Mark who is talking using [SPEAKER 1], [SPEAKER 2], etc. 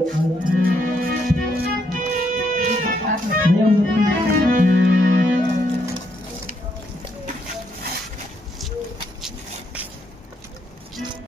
[SPEAKER 1] Bye.